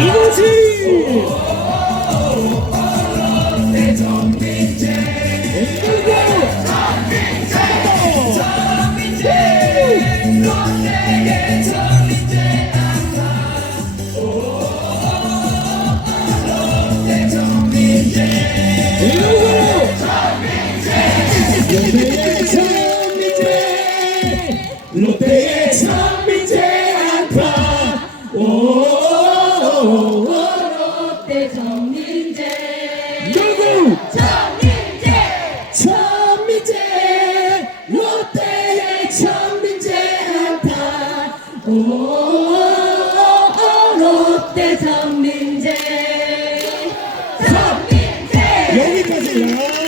이것이 롯 선비제 한파 오 롯데 정민재. 누구? 정민재. 천민재. 롯데의 천민재 한파 오 롯데 정민재. 정민재. 여기까지요.